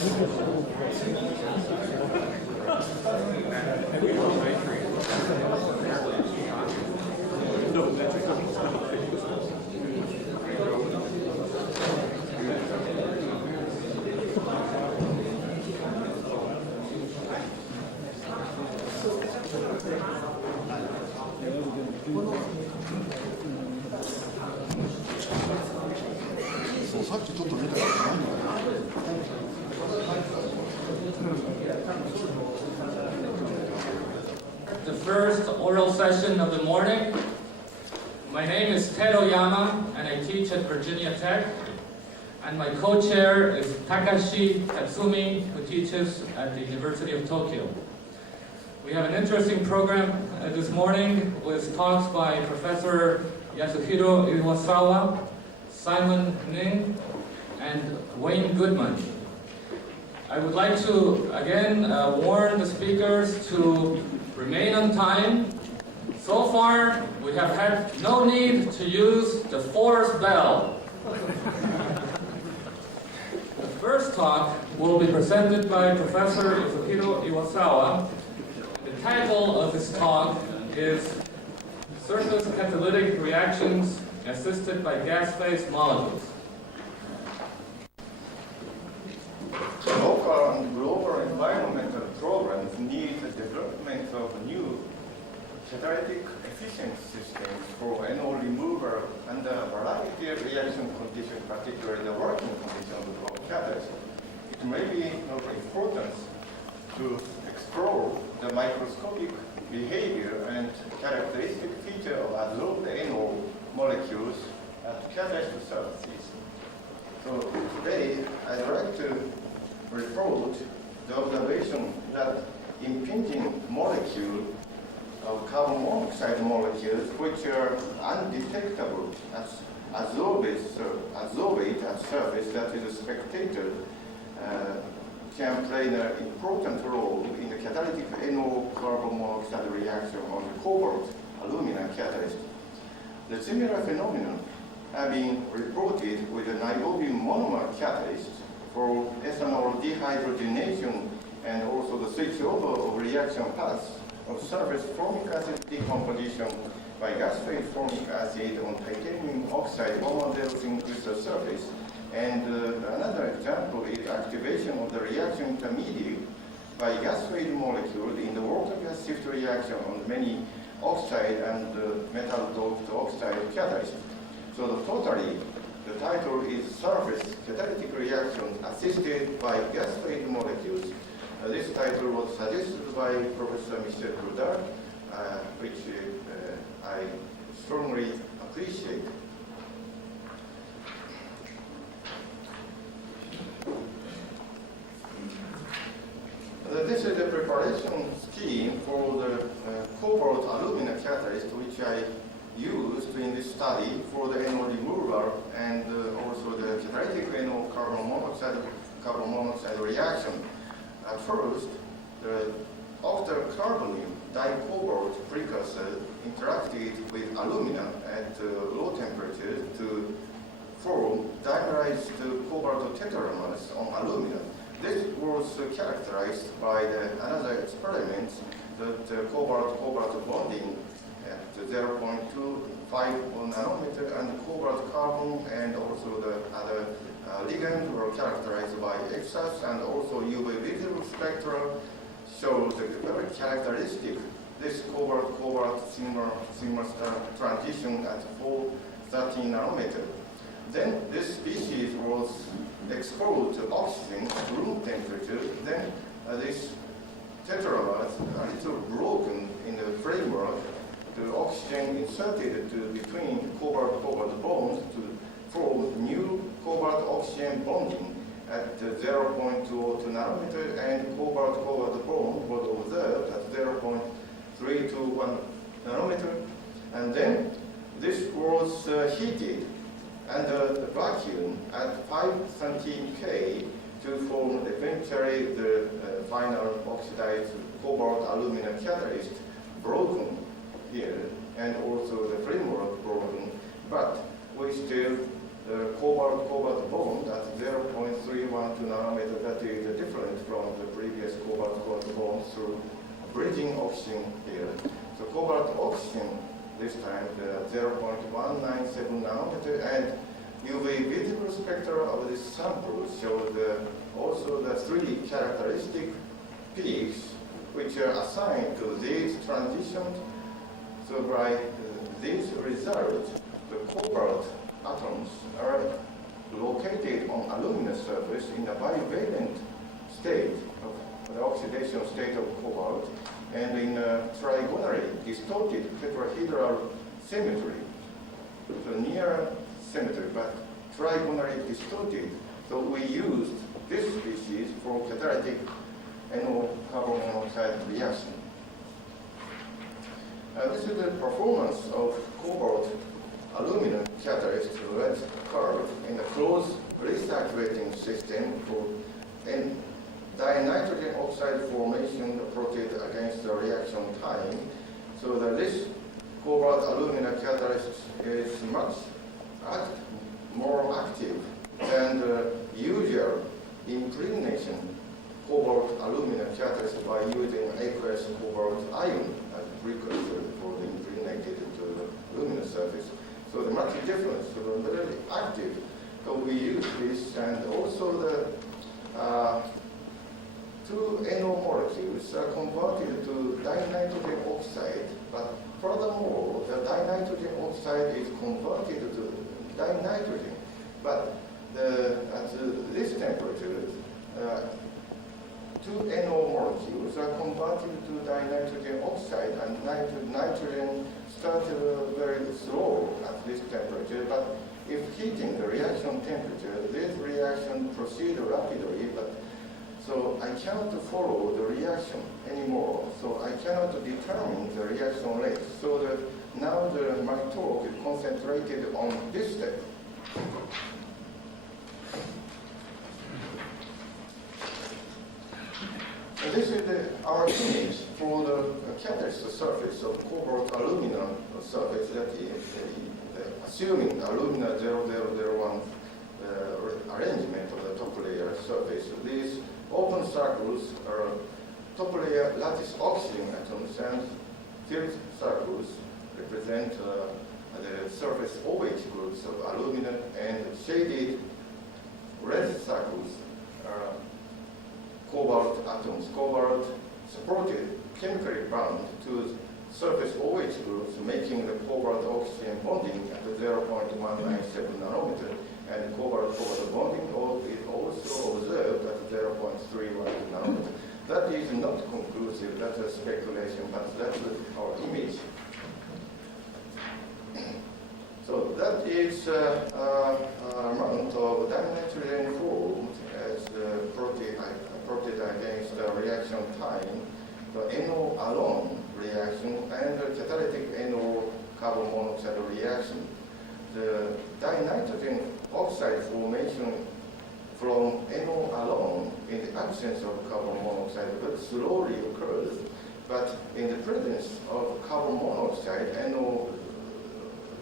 さっきちょっと見たけどThe first oral session of the morning. My name is Tero Yama, and I teach at Virginia Tech. And my co-chair is Takashi Tatsumi, who teaches at the University of Tokyo. We have an interesting program this morning with talks by Professor Yashiro Iwasawa, Simon Ning, and Wayne Goodman. I would like to again warn the speakers to remain on time. So far, we have had no need to use the force bell. The first talk will be presented by Professor Yashiro Iwasawa. The title of his talk is Surface Catalytic Reactions Assisted by Gas-Phase Molecules. Local and global environmental programs need the development of new catalytic efficient systems for NO removal under a variety of reaction conditions, particularly the working conditions of catalysts. It may be of importance to explore the microscopic behavior and characteristic feature of adsorbed NO molecules at catalyst surfaces. So today, I'd like to report the observation that impinging molecule of carbon monoxide molecules, which are undetectable as adsorbate at surface, that is a spectator, can play an important role in the catalytic NO carbon monoxide reaction on the cobalt alumina catalyst. The similar phenomenon have been reported with the niobium monomer catalyst for ethanol dehydrogenation and also the switchover of reaction paths of surface formic acid decomposition by gas-phase formic acid on titanium oxide homogeneous with the surface. And another example is activation of the reaction intermediate by gas-phase molecule in the water-gas shift reaction on many oxide and metal-doped oxide catalysts. So the title is Surface Catalytic Reaction Assisted by Gas-Phase Molecules. This title was suggested by Professor Michel Godard, which I strongly appreciate. This is the preparation scheme for the cobalt alumina catalyst, which I used in this study for the NO removal and also the catalytic NO carbon monoxide reaction. At first, the octacarbonyl dicobalt precursor interacted with alumina at low temperature to form dimerized cobalt tetramers on alumina. This was characterized by another experiment that cobalt bonding at 0.25 nanometer and cobalt carbon and also the other ligands were characterized by X-ray and also UV visible spectra shows the very characteristic this cobalt sigma transition at 413 nanometer. Then this species was exposed to oxygen at room temperature. Then this tetramers are a little broken in the framework. The oxygen inserted between cobalt bonds to form new cobalt-oxygen bonding at 0.202 nanometer, and cobalt-cobalt bond was observed at 0.321 nanometer. And then this was heated under the vacuum at 513 K to form eventually the final oxidized cobalt alumina catalyst broken here, and also the framework broken, but we still the cobalt bond at 0.312 nanometer, that is the of the previous cobalt-cobalt bond through bridging oxygen here. So cobalt-oxygen this time, the 0.197 nanometer, and UV visible spectra of this sample show also the three characteristic peaks which are assigned to these transitions. So by this result, the cobalt atoms are located on alumina surface in a bivalent state of the oxidation state of cobalt, and in a trigonally distorted tetrahedral symmetry. So near symmetry, but trigonally distorted. So we used this species for catalytic NO carbon monoxide reaction. This is the performance of cobalt aluminum catalyst red curve in a closed recirculating system for dinitrogen oxide formation plotted against the reaction time. So that this cobalt aluminum catalyst is much more active than the usual impregnation cobalt aluminum catalyst by using aqueous cobalt ion as precursor for the impregnated to the aluminum surface. So the much difference, so very active. So we use this, and also the two NO molecules are converted to dinitrogen oxide, but furthermore, the dinitrogen oxide is converted to dinitrogen. But at this temperature, two NO molecules are converted to dinitrogen oxide, and nitrogen starts very slow at this temperature. But if heating the reaction temperature, this reaction proceeds rapidly. But so I cannot follow the reaction anymore. So I cannot determine the reaction rate. So now my talk is concentrated on this step. And this is our image for the catalyst surface of cobalt aluminum surface, that is assuming alumina 0001 arrangement of the top layer surface. These open circles are top layer lattice oxygen atoms, and filled circles represent the surface OH groups of aluminum, and shaded red circles are cobalt atoms. Cobalt supported chemically bound to surface OH groups, making the cobalt-oxygen bonding at 0.197 nanometer, and cobalt-cobalt bonding is also observed at 0.31 nanometer. That is not conclusive, that's a speculation, but that's our image. So that is amount of dinitrogen formed as plotted against the reaction time, the NO alone reaction, and the catalytic NO carbon monoxide reaction. The dinitrogen oxide formation from NO alone in the absence of carbon monoxide very slowly occurs, but in the presence of carbon monoxide, NO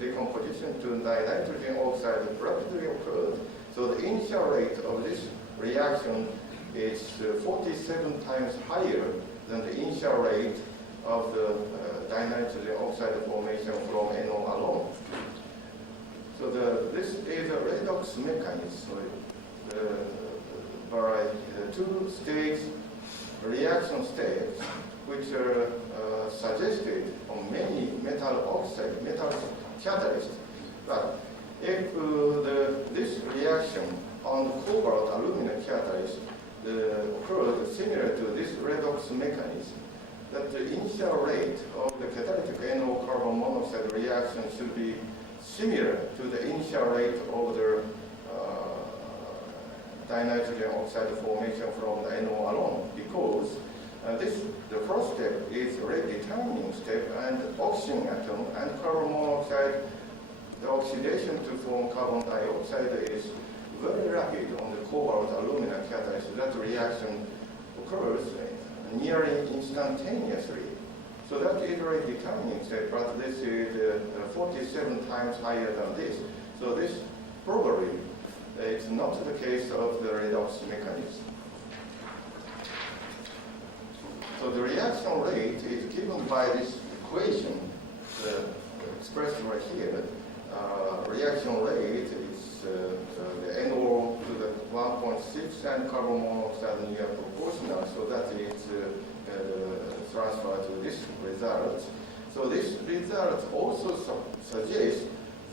decomposition to dinitrogen oxide rapidly occurs. So the initial rate of this reaction is 47 times higher than the initial rate of the dinitrogen oxide formation from NO alone. So this is a redox mechanism by two-stage reaction steps, which are suggested on many metal catalysts. But if this reaction on cobalt aluminum catalyst occurs similar to this redox mechanism, that the initial rate of the catalytic NO carbon monoxide reaction should be similar to the initial rate of the dinitrogen oxide formation from the NO alone, because the first step is a rate determining step, and oxygen atom and carbon monoxide, the oxidation to form carbon dioxide is very rapid on the cobalt aluminum catalyst. That reaction occurs nearly instantaneously. So that is a rate determining step, but this is 47 times higher than this. So this probably it's not the case of the redox mechanism. So the reaction rate is given by this equation expressed right here. Reaction rate is the NO to the 1.6 and carbon monoxide near proportional, so that is transferred to this result. So this result also suggests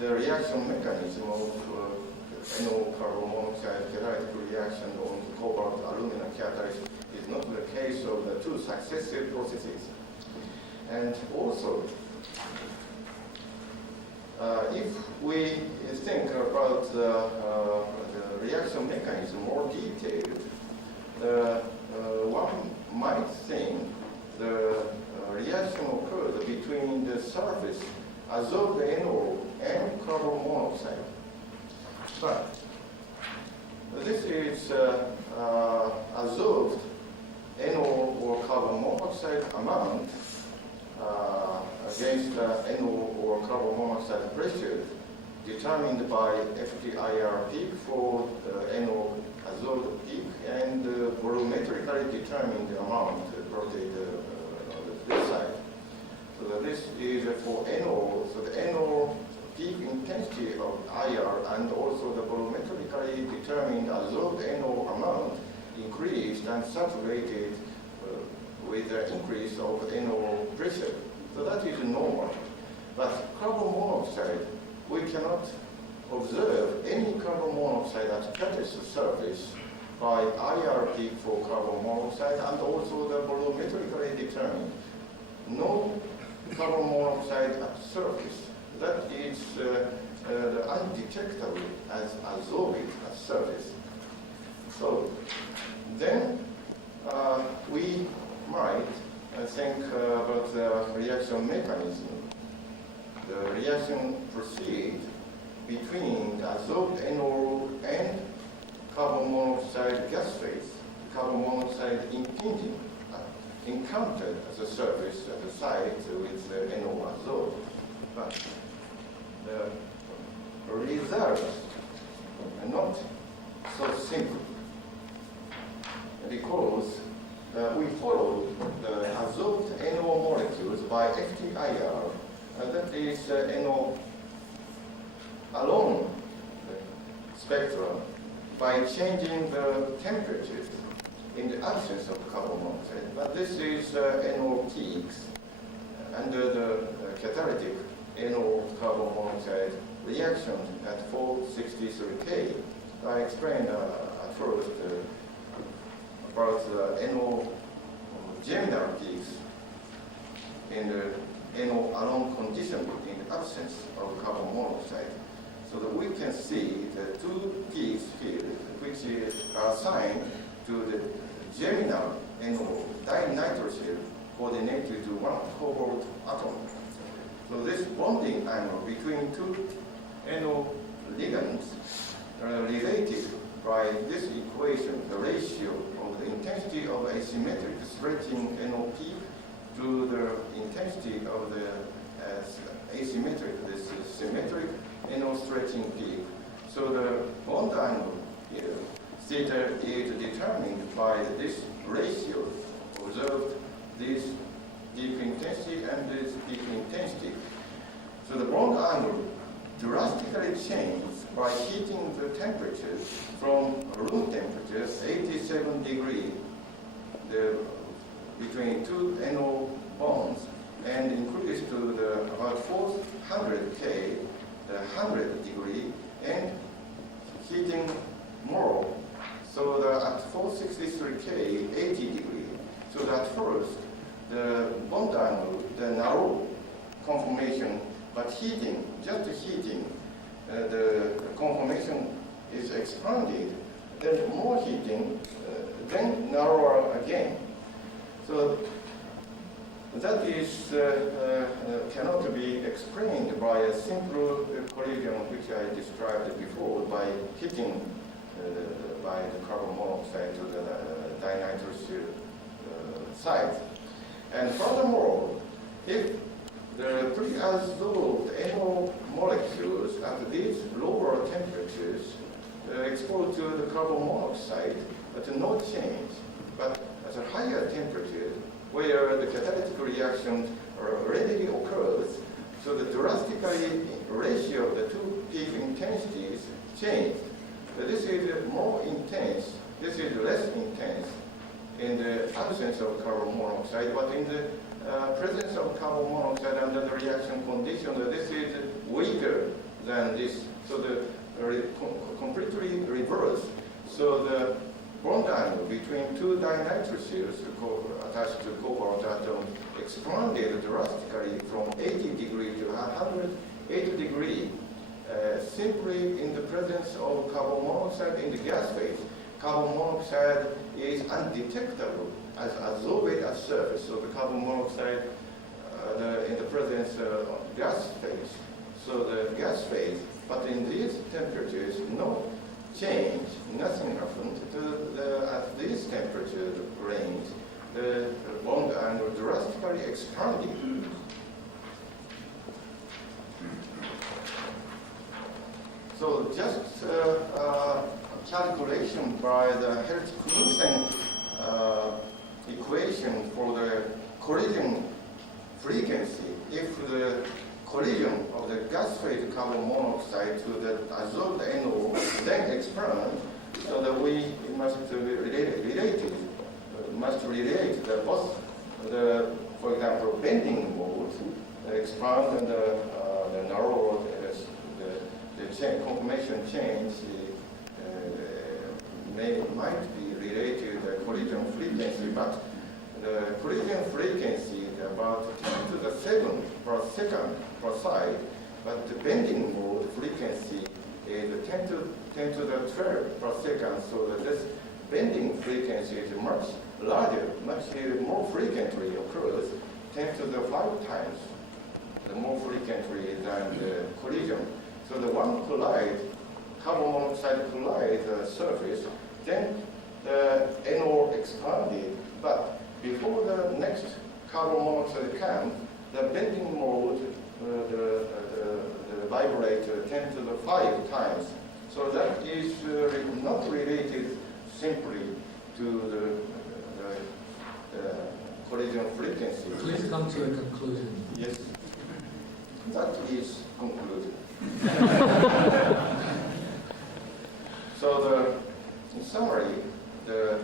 the reaction mechanism of NO carbon monoxide catalytic reaction on cobalt aluminum catalyst is not the case of the two successive processes. And also, if we think about the reaction mechanism more detailed, one might think the reaction occurs between the surface adsorbed NO and carbon monoxide. But this is adsorbed NO or carbon monoxide amount against NO or carbon monoxide pressure determined by FTIR peak for the NO adsorbed peak and volumetrically determined amount plotted on this side. So that this is for NO, so the NO peak intensity of IR and also the volumetrically determined adsorbed NO amount increased and saturated with the increase of NO pressure. So that is normal. But carbon monoxide, we cannot observe any carbon monoxide at catalyst surface by IR peak for carbon monoxide and also the volumetrically determined. No carbon monoxide at surface. That is undetectable as adsorbed at surface. So then we might think about the reaction mechanism. The reaction proceeds between the adsorbed NO and carbon monoxide gas phase. Carbon monoxide impinging encountered at the surface at the site with the NO adsorbed. But the results are not so simple because we follow the adsorbed NO molecules by FTIR, that is NO along the spectrum by changing the temperatures in the absence of carbon monoxide. But this is NO peaks under the catalytic NO carbon monoxide reaction at 463 K. I explained at first about the NO germinal peaks in the NO alone condition in the absence of carbon monoxide. So that we can see the two peaks here, which are assigned to the germinal NO dinitrosyl coordinated to one cobalt atom. So this bonding angle between two NO ligands related by this equation, the ratio of the intensity of asymmetric stretching NO peak to the intensity of the asymmetric, this symmetric NO stretching peak. So the bond angle here, theta, is determined by this ratio observed this peak intensity and this peak intensity. So the bond angle drastically changes by heating the temperatures from room temperatures 87 degrees between two NO bonds and increase to the about 400 K, the 100 degree, and heating more. So at 463 K, 80 degree. So that first, the bond angle, the narrow conformation, but heating, just heating, the conformation is expanded, then more heating, then narrower again. So that is cannot be explained by a simple collision which I described before by heating by the carbon monoxide to the dinitrosyl site. And furthermore, if the pre-adsorbed NO molecules at these lower temperatures exposed to the carbon monoxide, but no change. But at a higher temperature, where the catalytic reaction readily occurs, so the drastically ratio of the two peak intensities change. So this is more intense, this is less intense in the absence of carbon monoxide, but in the presence of carbon monoxide under the reaction condition, this is weaker than this. So the completely reverse. So the bond angle between two dinitrosyls attached to cobalt atom expanded drastically from 80 degree to 180 degree simply in the presence of carbon monoxide in the gas phase. Carbon monoxide is undetectable as adsorbed at surface. So the carbon monoxide in the presence of gas phase. So the gas phase, but in these temperatures, no change, nothing happened at this temperature range. The bond angle drastically expanded. So just calculation by the Hertz-Knudsen equation for the collision frequency, if the collision of the gas phase carbon monoxide to the adsorbed NO then expand, so that we must relate the both the, for example, bending mode expand and the narrow the conformation change might be related to the collision frequency, but the collision frequency is about 10 to the 7 per second per side, but the bending mode frequency is 10 to the 12 per second, so that this bending frequency is much larger, much more frequently occurs, 10 to the 5 times the more frequently than the collision. So the one collide, carbon monoxide collide the surface, then the NO expanded, but before the next carbon monoxide comes, the bending mode, the vibrator 10 to the 5 times. So that is not related simply to the collision frequency. Please come to a conclusion. Yes, that is concluded. So in summary, the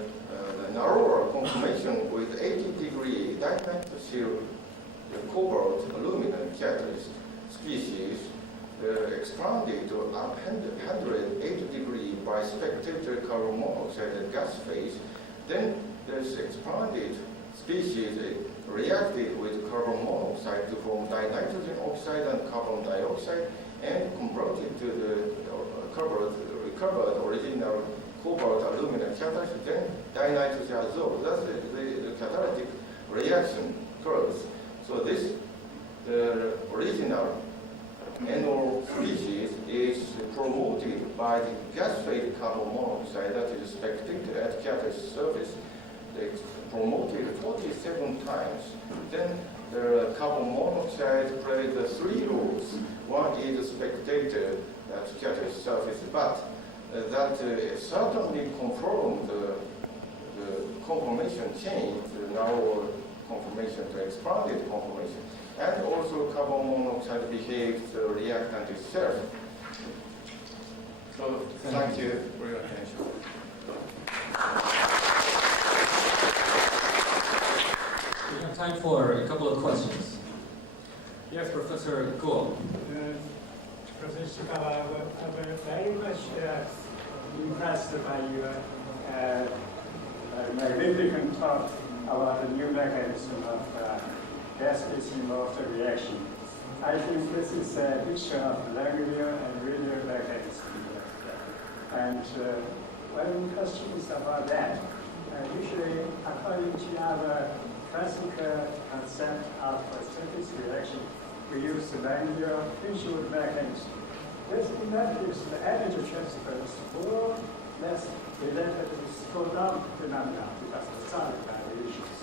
narrower conformation with 80-degree dinitrosyl cobalt aluminum catalyst species expanded to 108 degree by spectator carbon monoxide gas phase. Then this expanded species reacted with carbon monoxide to form dinitrogen oxide and carbon dioxide and converted to the recovered original cobalt aluminum catalyst, then dinitrogen adsorbed. That's the catalytic reaction occurs. So this, the original NO species is promoted by the gas phase carbon monoxide that is spectator at catalyst surface. They promoted 47 times. Then the carbon monoxide plays the 3 roles. One is spectator at catalyst surface, but that certainly confirmed the conformation change, the narrow conformation to expanded conformation. And also carbon monoxide behaves the reactant itself. So thank you for your attention. We have time for a couple of questions. Yes, Professor Kuo. Professor Kawa, I'm very much impressed by your magnificent talk about the new mechanism of gas-phase involved reaction. I think this is a mixture of Langmuir and Rayleigh mechanism. And one question is about that. Usually, according to our classical concept of surface reaction, we use the Langmuir visual mechanism. This, in that case, the energy transfer is more or less related to slowdown phenomena because of solid variations.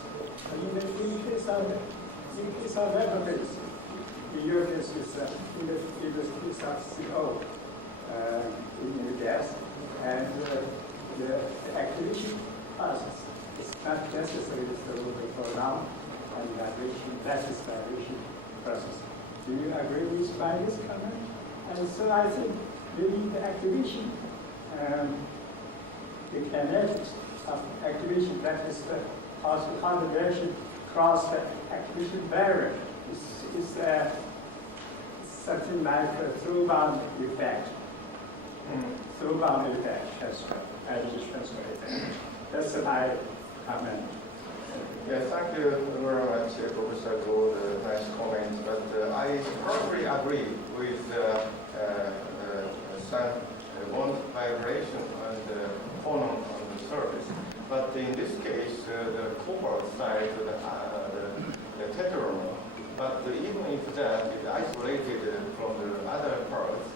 In case of vapor phase, in your case, it's in the case of CO in the gas, and the activity process. It's not necessary to go down and vibration, that is vibration process. Do you agree with my this comment? And so I think you need the activation, the kinetics of activation, that is the how the reaction cross the activation barrier. It's something like a through-bound effect. Through-bound effect, that's additive transfer effect. That's my comment. Yeah, thank you very much, Professor Go, the nice comments. But I probably agree with some bond vibration and phonon on the surface. But in this case, the cobalt side, the tetramer. But even if that is isolated from the other parts,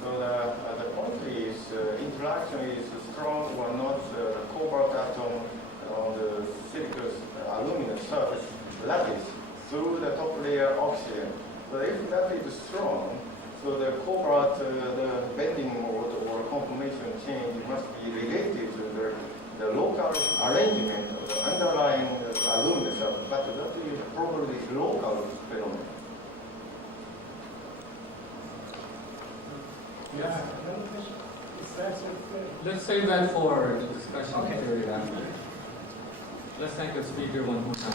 so the point is interaction is strong or not. The cobalt atom on the silicon aluminum surface lattice through the top layer oxygen. So if that is strong, so the cobalt, the bending mode or conformation change must be related to the local arrangement of the underlying aluminum surface, but that is probably local phenomenon. Yeah, another question? Is that Let's save that for the discussion Okay. period after. Let's thank the speaker one more time.